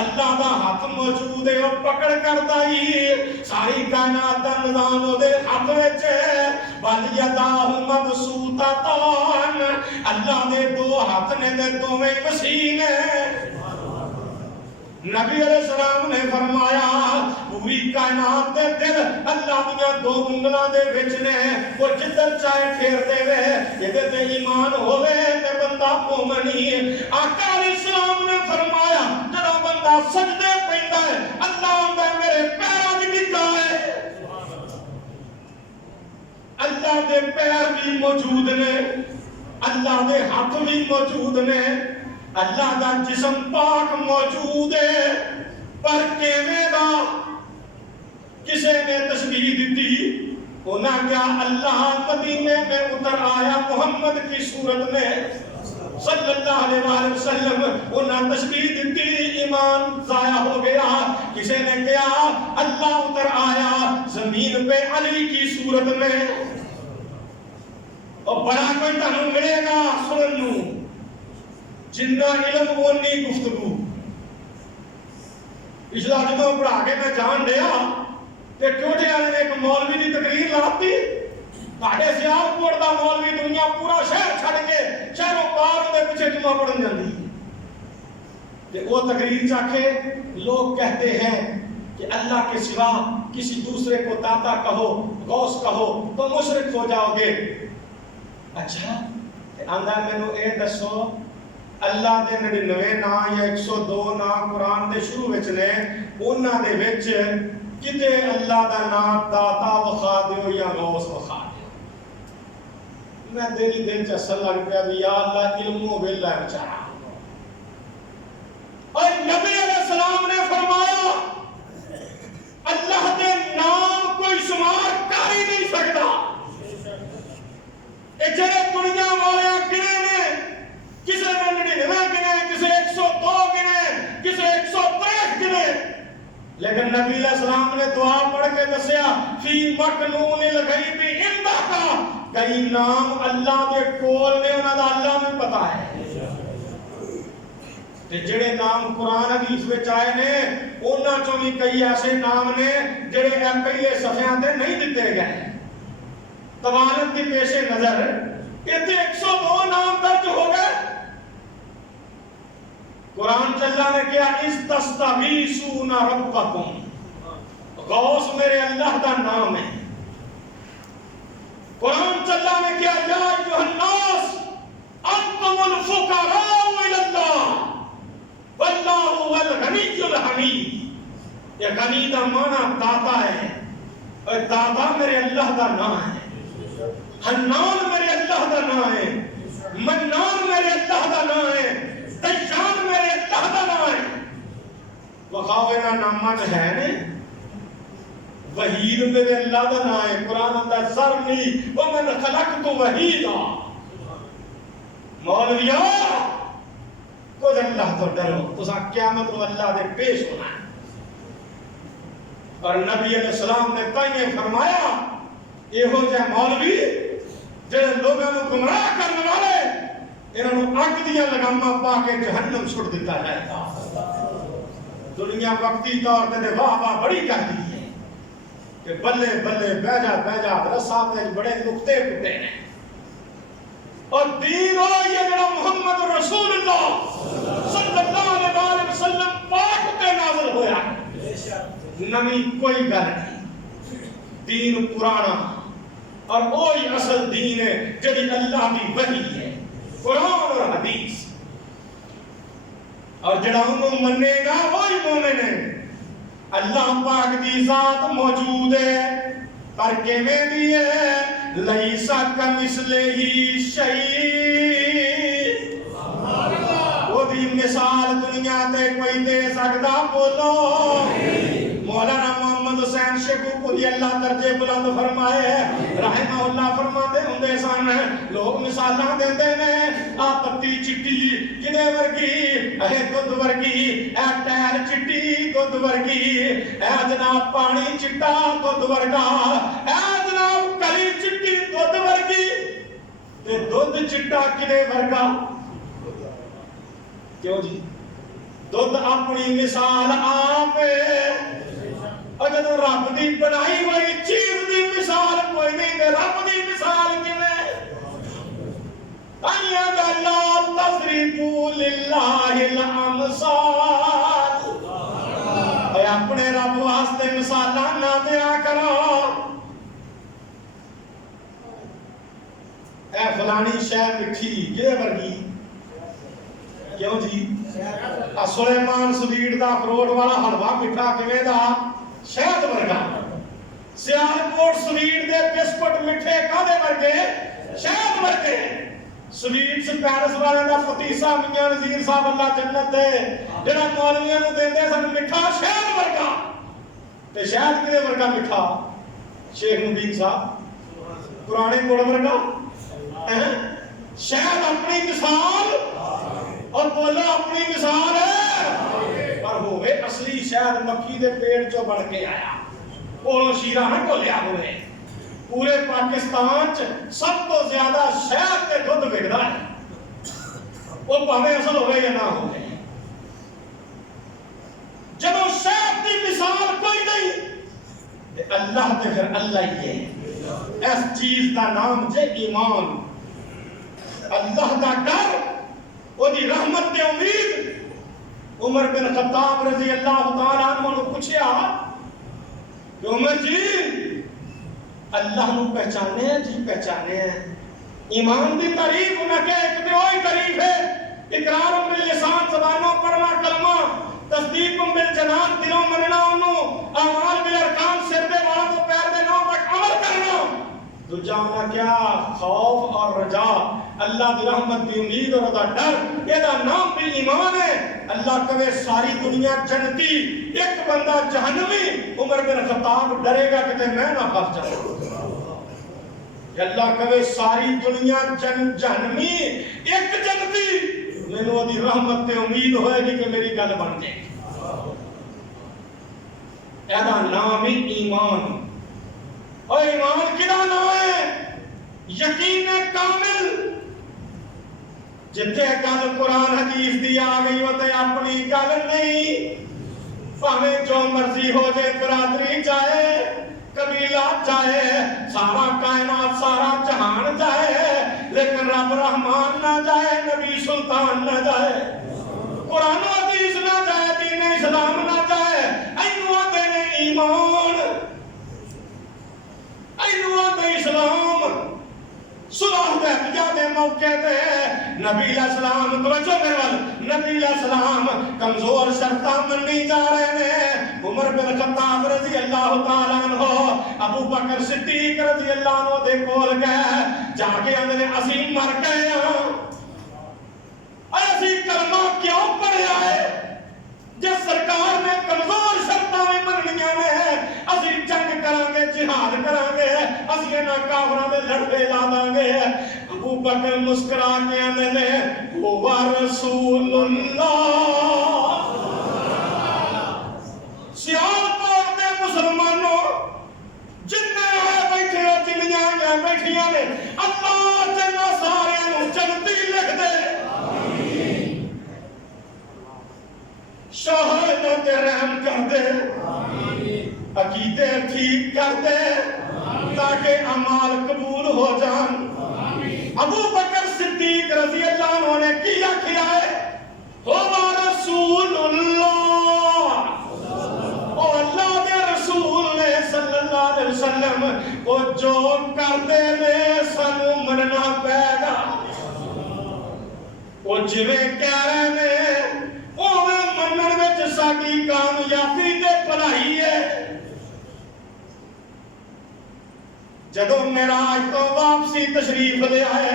اللہ دا ہاتھ موجود ہے، وہ پکڑ کرتا ہی ساری کائنات دا نظام وہ دے ہاتھ وچ ہے۔ یداہ مبسوطتان، اللہ نے دو ہاتھ نے دے دوویں وسیع نے۔ نبی علیہ السلام نے فرمایا پوری کائنات دے دل اللہ دیا دو انگلاں دے وچ نے، وہ جدھر چاہے پھیر دے وے، جدھر تے ایمان ہووے تے بندہ مومن ہی ہے۔ آقا علیہ السلام نے فرمایا جدوں بندہ سجدے پیندا ہے، اللہ آندا ہے میرے پیراں دی نگاہ ہے۔ اللہ دے پیر بھی موجود نے، اللہ دے ہاتھ بھی موجود نے، اللہ دا جسم پاک موجود ہے، پر کیویں دا؟ کسے نے تشبیہ دیتی، انہاں کیا اللہ مدینے میں اتر آیا محمد کی صورت میں صلی اللہ علیہ وآلہ وسلم، انہاں تشبیہ دیتی، ایمان ضائع ہو گیا۔ کسے نے کہا اللہ اتر آیا زمین پہ علی کی صورت میں، اور بڑا کوئی تہنوں ملے گا سننوں، جنہ علم وہ نہیں گفتگو۔ پچھلا جدوں پڑھا کے میں جان لیا کہ ٹوٹے والے نے ایک مولوی دی تقریر لاتی، ساڈے سیالکوٹ دا مولوی دنیا پورا شہر چھڈ کے شہروں پار دے پیچھے جمعہ پڑھن جاندی تے وہ تقریر چاکھے لوگ کہتے ہیں کہ اللہ کے سوا کسی دوسرے کو داتا کہو، غوث کہو تو مشرک ہو جاؤ گے۔ اچھا آندا مینوں اے دسو اللہ دے 99 نام یا 102 نام قرآن دے شروع وچ نے، انہاں دے وچ کتے اللہ دا نام داتا وخا دیو یا غوث وخا دیو؟ میں دلی دل چ اصل لگ پیا بھی یا اللہ علم و ویلا بچارا۔ اور نبی علیہ السلام نے فرمایا اللہ دے نام کوئی شمار کر ہی نہیں سکتا۔ اے جڑے دنیا والے گنے نے، کسے نے 99 گنے، کسے 102 گنے، کسے 163 گنے، لیکن نبی علیہ السلام نے دعا پڑھ کے دسیا فی مکنون الغیب عندک، کئی نام اللہ دے کول نے، انہاں دا اللہ میں پتہ ہے۔ تے جڑے نام قرآن حدیث وچ آئے نے، انہاں چوں بھی کئی ایسے نام نے جڑے پہلے صفحیاں تے نہیں دتے گئے۔ طوالت کی پیش نظر اتنے 102 نام درج ہو گئے۔ قرآن چلا نے کیا استستغیثون ربکم، غوث میرے اللہ کا نام ہے۔ قرآن چلا نے کیا یا ایھا الناس انتم الفقراء الی اللہ واللہ هو الغنی الحمید۔ یہ غنی کا معنی داتا ہے، اور داتا میرے اللہ کا نام ہے۔ حنان میرے اللہ کا نام ہے، منان میرے اللہ کا نام ہے، دیان میرے اللہ کا نام ہے۔ وخاوے نا نامہ تو ہے نہیں، وحید میرے اللہ کا نام ہے۔ قرآن اندر ذرنی ومن خلقت وحیدا، مولویا خود اللہ تو ڈرو، تسا قیامت کو اللہ دے پیش ہونا ہے۔ اور نبی علیہ السلام نے تائیں فرمایا یہ ہو جائے مولوی جڑے لوگوں کو گمراہ کرنے والے، انہوں نے اگ دیا لگاماں پا کے جہنم چھوڑ دیتا جائے گا۔ دنیا وقتی طور تے واہ واہ بڑی کر دی ہے کہ بلے بلے بیجا رسا میں بڑے نقطے پٹے ہیں، اور دین ہو یہ جڑا محمد رسول اللہ صلی اللہ علیہ وسلم پاک تے نازل ہویا ہے، نمی کوئی گل نہیں، دین پرانا اور وہی اصل دین ہے جڑی اللہ کی وحی ہے، قرآن اور حدیث۔ اور جڑا انہوں منے گا وہی مومن ہے۔ اللہ پاک دی ذات موجود ہے پر کیویں دی ہے؟ لیسا کمثلہ شیء، وہ دی مثال دنیا تے کوئی دے سکدا؟ بولو مولانا محمد حسین شیخو کو اللہ درجے بلند فرمائے رحمہ اللہ فرماتے ہوندے سن لوگ مثالاں دیندے نے آ پتی چٹی کدے ورگی اے دودھ ورگی اے ٹہر چٹی دودھ ورگی اے جناب پانی چٹا دودھ ورگا اے جناب کلی چٹی دودھ ورگی تے دودھ چٹا کدے ورگا کیوں جی؟ دودھ اپنی مثال آپ اور جب رب دی بنائی ہوئی چیز دی مثال کوئی نہیں تے رب دی مثال کیویں؟ ایّا لا تضربوا للہ الامثال، اے اپنے رب واسطے مثالاں نہ دیا کرو۔ اے فلانی شے مٹھی کدے ورگی؟ کیوں جی؟ سلیمان سویٹ دا اخروٹ والا حلوہ مٹھا کیویں دا؟ شہد ورگا۔ سیالکوٹ سویٹ دے بسکٹ مٹھے کادے ورگے؟ شہد ورگے۔ سویٹس پیرس والے دا پتیسا میاں نذیر صاحب اللہ جنت دے جڑا مولویاں نوں دیندے سن مٹھا شہد ورگا، تے شہد کدے ورگا مٹھا؟ شیخ مبین صاحب پرانے گڑ ورگا۔ شہد اپنی مثال اور بولو اپنی مثال ہے، پر ہوئے اصلی شہد مکھی دے پیڑ چو بڑھ کے آیا، اولو شیرہ نہ کھولیا ہوئے۔ پورے پاکستان سب تو زیادہ شہد تے دودھ بکدا ہے، وہ پاویں اصل ہوئے یا نہ ہوئے۔ جب وہ شہد کی مثال کوئی نہیں، اللہ تے پھر اللہ ہی ہے۔ اس چیز دا نام جے ایمان، اللہ دا ڈر، وہ دی رحمت تے امید۔ عمر بن خطاب رضی اللہ تعالیٰ عنہ نے پوچھا کہ عمر جی اللہ نو پہچانے ہیں؟ جی پہچانے ہیں۔ ایمان دی تعریف نہ کہ ایک دے وہی تعریف ہے، اقرار باللسان زبانوں پڑھنا کلمہ، تصدیق بالجنان دلوں مننا انہوں، اعمال بالارکان سر دے والا تو پیر دے نو تک عمل کرنا۔ تو جانا کیا؟ خوف اور رجا، اللہ دی رحمت دی امید اور دا ڈر، یہ دا نام بھی ایمان ہے۔ اللہ کہے ساری دنیا جنتی ایک بندہ جہنمی، عمر بن خطاب ڈرے گا کہ میں نہ پھنس جاؤں۔ اللہ کہے ساری دنیا جہنمی ایک جنتی، مینوں دی رحمت تے امید ہوئے گی کہ میری گل بن جائے۔ یہ دا نام ہی ایمان۔ اور ایمان کدا نام ہے؟ یقین کامل۔ جتنے گل قرآن حدیث دی آ گئی وہ تے اپنی گل نہیں، پاویں جو مرضی ہو جائے، برادری چاہے قبیلہ چاہے سارا کائنات سارا جہان چاہے، لیکن رب رحمان نہ جائے، نبی سلطان نہ جائے، قرآن و حدیث نہ جائے، دین اسلام نہ جائے، اینو آتے نے ایمان، اینو آتے اسلام۔ صلح حدیبیہ دے موقع تے نبی علیہ السلام، توجہ میرے وال، نبی علیہ السلام کمزور شرطاں منی جا رہے ہیں۔ عمر بن خطاب رضی اللہ تعالیٰ عنہ ابو بکر صدیق رضی اللہ عنہ دے کول گئے، جا کے اندر اسی مر گئے ہاں، ایسی کلمہ کیوں پڑھیا ہے؟ جس سرکار نے کمزور شرطاں میں مننیاں نے، اسی جنگ کرانگے، جہاد کرانگے، اسی انہاں کافراں دے لڑے لا دانگے۔ ابو بکر مسکرا کے آندے نے ہوا رسول اللہ۔ سیالکوٹ دے مسلمانوں جننے آئے بیٹھے ہو، جنیاں آئے بیٹھیاں نے، اللہ جنہ سارے نو جنتی لکھ دے، شہادت رحم کر دے، عقیدے ٹھیک کر دے تاکہ اعمال قبول ہو جان۔ ابو بکر صدیق رضی اللہ عنہ نے کیا کیا ہے؟ ہوا رسول اللہ، اور اللہ کے رسول نے صلی اللہ علیہ وسلم وہ جو کرتے نے سانو مننا پے گا، وہ جویں کہہ رہے نے ساری کامیابی تے بھلائی ہے۔ جدو معراج تو واپسی تشریف لے آئے،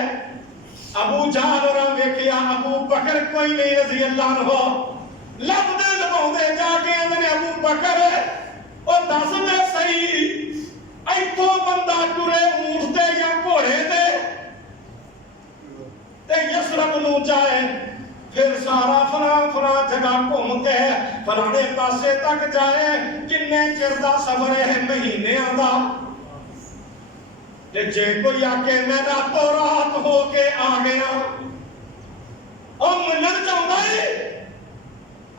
ابو جہل اور ویکھیا ابو بکر کوئی نہیں رضی اللہ عنہ، لبدے لباؤندے جا کے اندر ابو بکر اور دس دے صحیح ایتھوں بندہ ٹرے اونٹ تے یا گھوڑے تے یسرب نو جائے، پھر سارا فلاں جگہ گھوم کے فلانے پاسے تک جائے، کنے چر دا سفر ہے مہینیاں دا، تے جے کوئی آکے میں راتوں رات ہو کے آ گیا اور منن چاہتا ہے،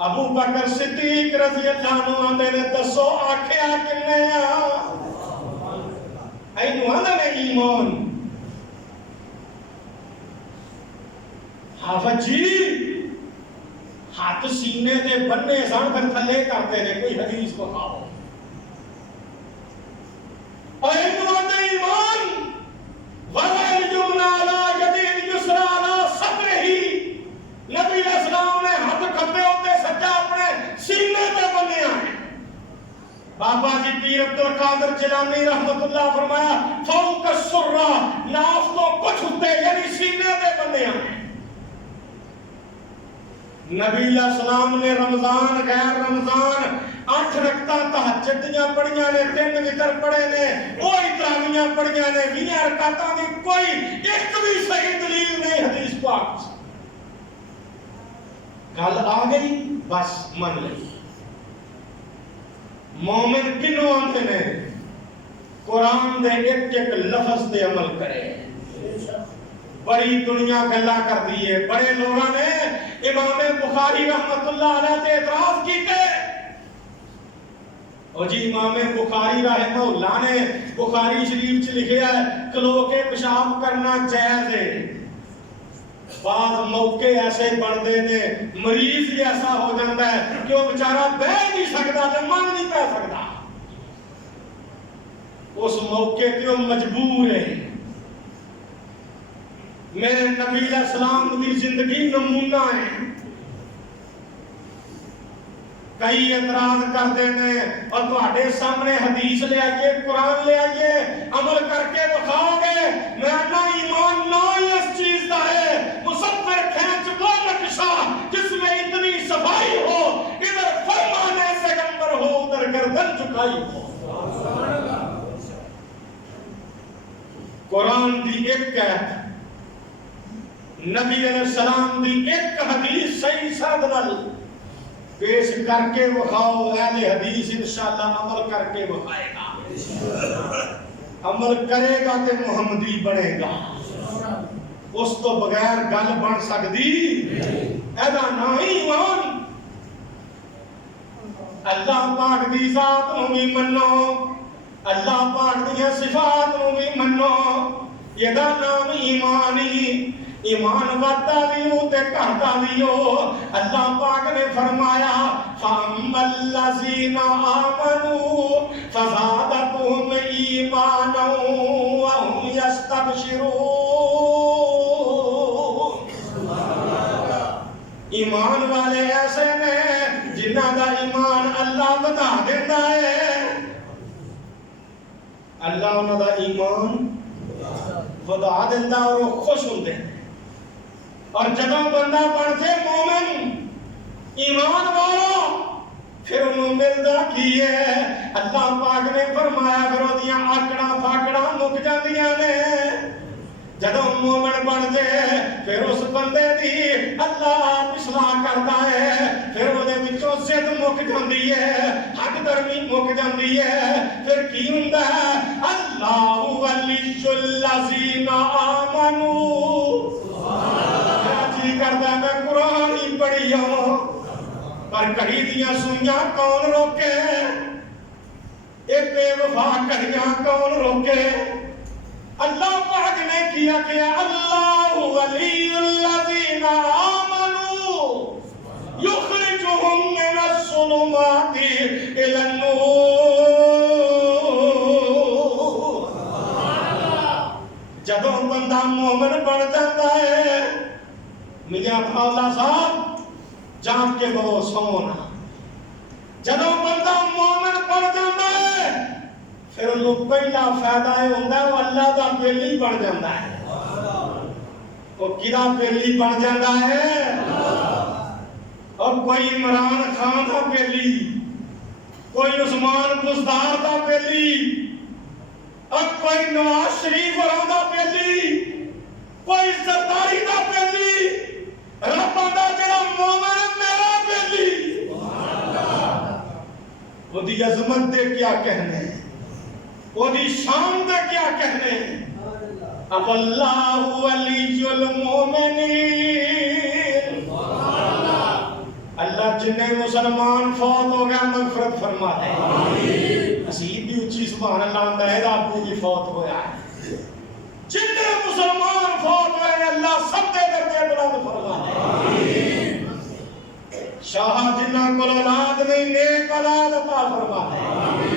ابو بکر صدیق رضی اللہ عنہ آندے نے دسو آکھیا کنے اینو آندے نے ایمان۔ حافظ جی ہاتھ سینے دے بننے سان پھر تھلے کرتے نے، کوئی حدیث کو کھاؤ، اور اینو آندے ایمان وَلَا الْيُمْنَى عَلَى يَدِ الْيُسْرَى عَلَى صَدْرِهِ، نبی علیہ السلام نے ہاتھ کھبے ہوتے سجا اپنے سینے پہ بنے آئے۔ بابا جی پیر عبدالقادر جیلانی رحمت اللہ فرمایا فوق السرہ، ناف تو کچھ ہوتے یعنی سینے پہ بنے آئے۔ نبی علیہ السلام نے رمضان غیر رمضان 8 رکعتاں تہجد دیاں پڑھیاں نے، 3 وتر پڑھے نے، کوئی تراویحاں پڑھیاں نے، 20 رکعتاں دی کوئی ایک بھی صحیح دلیل نہیں حدیث پاک سے۔ گل آ گئی بس من لئی۔ مومن کنوں آندے نے؟ قرآن دے ایک ایک لفظ تے عمل کرے۔ بڑی دنیا گلا کر دیئے، بڑے لوگوں نے امام بخاری رحمت اللہ علیہ تے اعتراض کیتے، اور جی امام بخاری رحمہ اللہ نے بخاری شریف چ لکھیا ہے کھلو کے پیشاب کرنا جائز ہے۔ بعض موقع ایسے بندے نے مریض ہی ایسا ہو جاتا ہے کہ وہ بیچارہ بیٹھ نہیں سکتا، لمن نہیں پہ سکتا، اس موقع پہ وہ مجبور ہے۔ میرے نبی علیہ السلام کی زندگی نمونہ ہے۔ کئی اعتراض کر دینے اور تواڈے سامنے حدیث لے آئیے، قرآن لے آئیے، عمل کر کے بخاؤ گے، میں اپنا ایمان نہ ہی اس چیز دا ہے۔ مصور کھینچ وہ نقشہ جس میں اتنی صفائی ہو، ادھر فرمانے پیغمبر ہو ادھر گردن جھکائی ہو۔ قرآن دی ایک قید، نبی علیہ السلام دی ایک حدیث صحیح سند نال پیش کر کے بخاؤ، اہل حدیث انشاءاللہ عمل کر کے بخائے گا، عمل کرے گا تے محمدی بنے گا، اس تو بغیر گل بن سکتی ایدا نہیں۔ ایمان اللہ پاک دی ذات نو بھی منو، اللہ پاک دی صفات نو بھی منو، یہ دا نام ایمانی۔ ایمان وعدہ دیو تے کہتا دیو۔ اللہ پاک نے فرمایا فَأَمَّا الَّذِينَ آمَنُوا فَزَادَتْهُمْ إِيمَانًا وَهُمْ يَسْتَبْشِرُونَ۔ ایمان والے ایسے نے جنہاں دا ایمان اللہ بتا دیتا ہے، اللہ انہاں دا ایمان بتا دیتا اور وہ خوش ہوندے ہیں۔ اور جدوں بندہ بن سے مومن ایمان والا پھر انہوں ملدا کی ہے، اللہ پاک نے فرمایا پھر اودیاں آکڑاں پھاکڑاں مک جاندیاں نے۔ جدوں مومن بن جائے پھر اس بندے دی اللہ اصلاح کرتا ہے، پھر وہ دے وچوں ضد مک جاندی ہے، حق درمی مک جاندی ہے، پھر کی ہوندا ہے اللہ ولی الذین آمنوا۔ جی کردا میں قرآن ہی پڑھی ہوں پر کڑی دیاں سوئیاں کون روکے، اے بے وفا کڑیاں کون روکے؟ اللہ پاک نے کیا کہ اللہ ولی الذین آمنوا یخرجہم من الظلمات الی النور۔ جدوں بندہ مومن بن جاتا ہے، میاں بھاولا صاحب جان کے بہو سونا جدوں بندہ مومن بن جاتا ہے پھر انہوں پہلا فائدہ یہ ہوتا ہے وہ اللہ دا بیلی بن جاتا ہے. وہ کدا بیلی بن جاتا ہے؟ اور کوئی عمران خان دا بیلی، کوئی عثمان بزدار دا بیلی، اور کوئی نواز شریف دا بیلی، کوئی زرداری دا بیلی، رب دا جڑا مومن میرا بیلی. وہ دی عظمت دے کیا کہنے، وہ دی شان دے کیا کہنے. اب اللہ ولی المومنین، اللہ جنہیں مسلمان فوت ہو گیا مغفرت فرما دے. اسید بھی اچھی سبحان اللہ اندر ہے ابو بھی فوت ہویا ہے. جنہیں مسلمان فوت ہوئے اللہ سب دے درجے بلند فرما دے. شاہ جنہ کو اولاد نہیں نیک اولاد عطا فرما دے.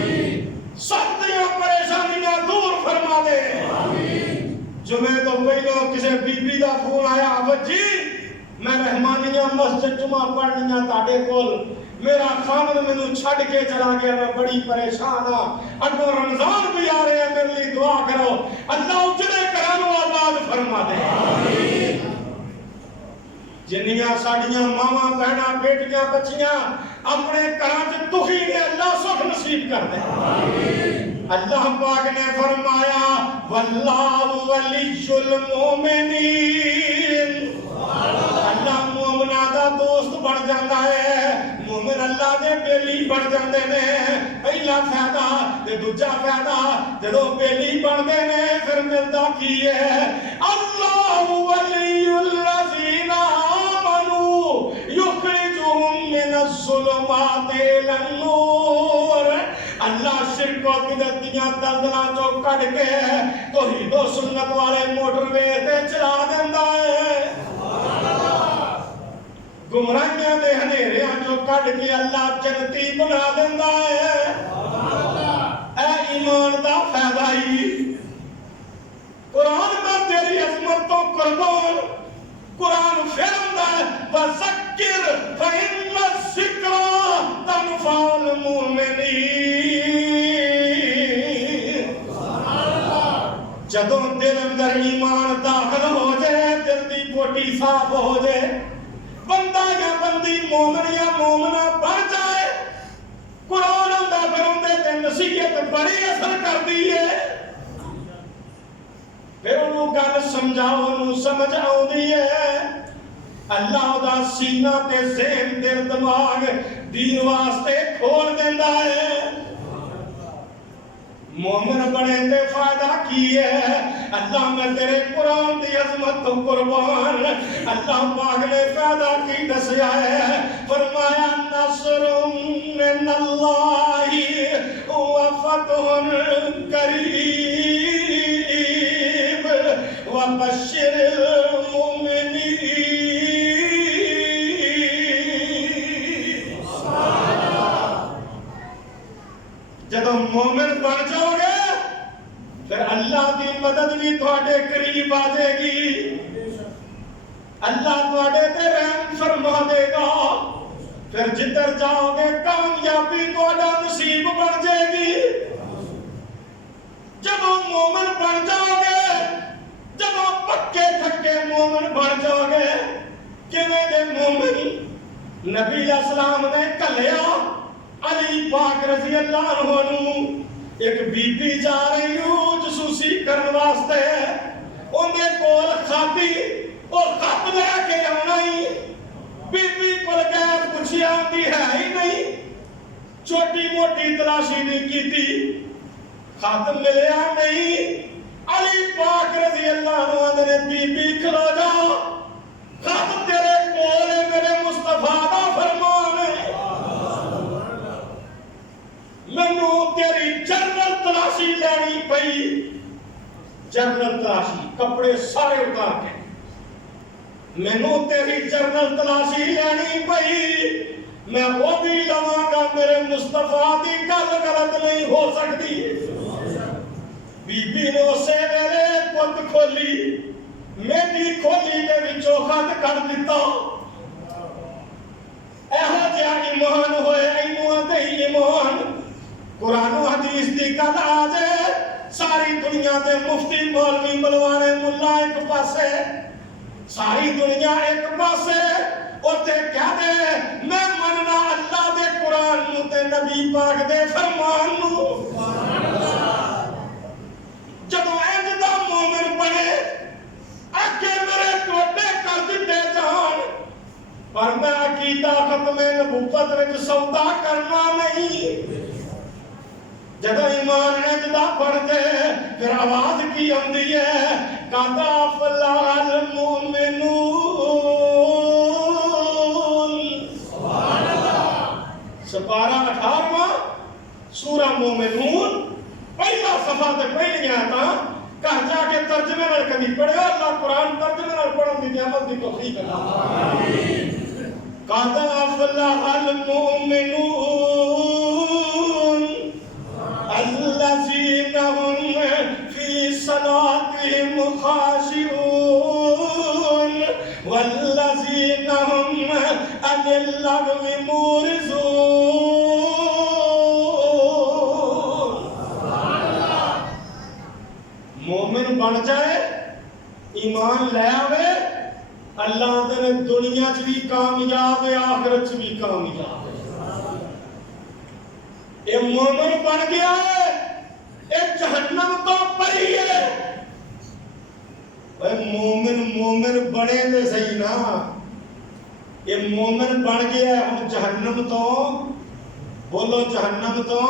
سب دیاں پریشانیاں دور فرما دے. جمعے تو پہلو کسی بی بی دا فون آیا عبد جی میں رحمانیہ مسجد جمعہ پڑھنیاں تاڑے کول میرا خامد میں چھڑ کے چلا گیا میں بڑی پریشان ہاں اگو رمضان بھی آ رہے ہیں میرے لیے دعا کرو اللہ اجرے کرانو آباد فرما دے. جنیاں ساڑیاں ماما بہنا بیٹیاں بچیاں اپنے کراچ دکھی نے اللہ سکھ نصیب کر دے. اللہ پاک نے فرمایا واللہ ولی المومنین، اللہ مومنہ دا دوست بڑھ جاندہ ہے. مومن اللہ دے بیلی بڑھ جاندے نے. پہلا فائدہ تے دوجا فائدہ جدو بیلی بڑھ دے نے پھر ملتا کی ہے اللہ ولی الذین آمنوا یخرجہم من الظلمات الی النور. اللہ شرک و بدعتیاں دلدلاں جو کٹ کے توحید و سنت والے موٹر وے تے چلا دیندا ہے. گمراہیاں دے ہنیریاں جو کٹ کے اللہ جنتی بنا دیندا ہے. اے ایمان دا فائدہ ہی قرآن میں تیری عظمت تو قربان. قرآن فرماتا ہے وذکر فإن الذکریٰ تنفع المؤمنین. جدوں دل اندر ایمان داخل ہو جائے دل دی بوٹی صاف ہو جائے بندہ یا بندی مومن یا مومنہ بن جائے قرآن اندر پھر اندے تے نصیحت بڑی اثر کر دی ہے. پھر انہوں گل سمجھاؤ انہوں سمجھ آؤ دی ہے. اللہ دا سینہ تے ذہن دل دماغ دین واسطے کھول دیندہ ہے. مومن بنے تے فائدہ کی ہے اللہ میں تیرے قرآن دی عظمت تو قربان. اللہ پاک نے فائدہ کی دسیا ہے فرمایا نصر من اللہ وفتح قریب وبشر المؤمنین. جب مومن بن جاؤ گے پھر اللہ کی مدد بھی تھوڑے قریب آ جائے گی. اللہ تھوڑے تے رحم فرما دے گا. پھر جدھر جاؤ گے کامیابی تھوڑا نصیب بن جائے گی. جب مومن بن جاؤ گے جب پکے تھکے مومن بن جاؤ گے کیویں دے مومن نبی علیہ السلام نے کلیا علی پاک رضی اللہ عنہ ایک بی بی جا رہی ہوں جسوسی کرنے واسطے اندھے کول خاتی اور خط لے کے آنا ہی بی بی کول گئے پوچھیا آتی ہے ہی نہیں چھوٹی موٹی تلاشی نہیں کی تھی خط ملیا نہیں. علی پاک رضی اللہ عنہ نے بی بی کھلو جاؤ خط تیرے کولے میرے مصطفیٰ دا فرمان ہے. منو تیری جنرل تلاشی لینی پئی. جنرل تلاشی کپڑے سارے اتار کے منو تیری جنرل تلاشی لینی پئی. میں وہ بھی لواں گا میرے مصطفیٰ دی گل غلط نہیں ہو سکتی. بی بی نے اسے میرے پت کھولی میری کھولی کے وچوں خط کر دیتا. ایہو جہا ایمان ہوئے اینو آتے قرآن و حدیث دی گل آ جائے ساری دنیا دے مفتی مولوی ملوانے ملا ایک پاسے ساری دنیا ایک پاسے اوتے کہہ دے میں مننا اللہ دے قرآن نو تے نبی پاک دے فرمان نو جدو انج دا مومن بنے اکے میرے ٹوٹے کر دیتے جان پر میں عقیدہ ختم نبوت وچ سودا کرنا نہیں جدو ایمان انجدہ پڑھ دے پھر آواز کی آندی ہے قد افلح المؤمنون سبحان اللہ سپارہ 18واں سورہ مومنون پہلا صفحہ تے پہلی آیتاں کہہ جا کے ترجمے نال کبھی پڑھو اللہ قرآن ترجمے نال پڑھن دی نعمت دی توفیق عطا آمین قد افلح المؤمنون الذين هم في صلاتهم خاشعون والذين هم عن اللغو معرضون مومن بن جائے ایمان لے آوے اللہ نے دنیا چ بھی کامیاب ہے آخرت چ بھی کامیاب ہے اے مومن بن گیا ہے اے جہنم تو پری ہے اے مومن بنے دے صحیح نا اے مومن بن گیا ہے ہم جہنم تو بولو جہنم تو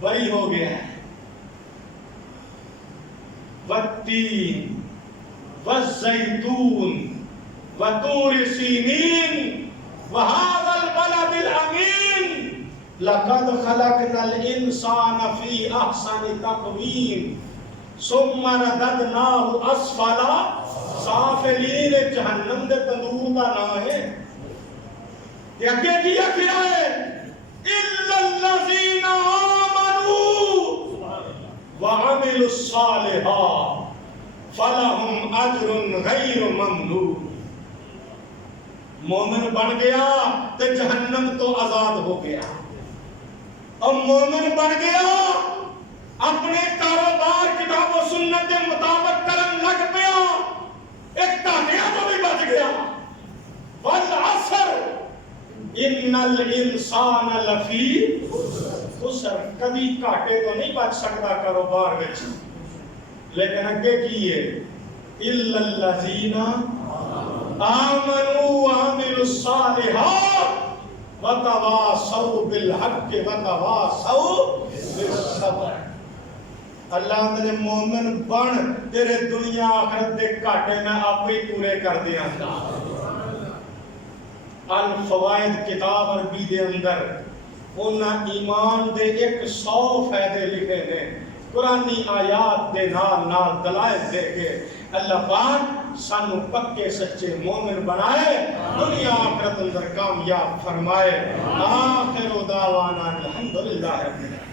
بری ہو گیا ہے والتین والزیتون وطور سینین وهذا البلد الامین لقد خلقنا الانسان في احسن تقویم ثم رددناه اسفل سافلین جہنم دے تندور دا نام ہے یہ اگے کیا کیا ہے الا الذين آمنوا وعملوا الصالحات فلهم اجر غیر ممنون مومن بن گیا تو جہنم تو آزاد ہو گیا اور مومن بن گیا اپنے کاروبار کتاب و سنت کے مطابق کرن لگ پیا ایک کاٹیا تو بھی بچ گیا والعصر ان الانسان لفی خسر کبھی کاٹے تو نہیں بچ سکتا کاروبار میں لیکن اگے کی ہے الا الذین آمنوا وعملوا الصالحات وتواصوا بالحق وتواصوا بالصبر اللہ نے مومن بن تیرے دنیا آخرت دے گھاٹے میں آپ ہی پورے کر دیا الفوائد کتاب عربی دے اندر انہاں ایمان دے 100 فائدے لکھے نے قرآنی آیات دے نال دلائل دے کے اللہ پاک سانو پکے سچے مومن بنائے دنیا آخرت اندر کامیاب فرمائے آخر دعوانا الحمدللہ رب العالمین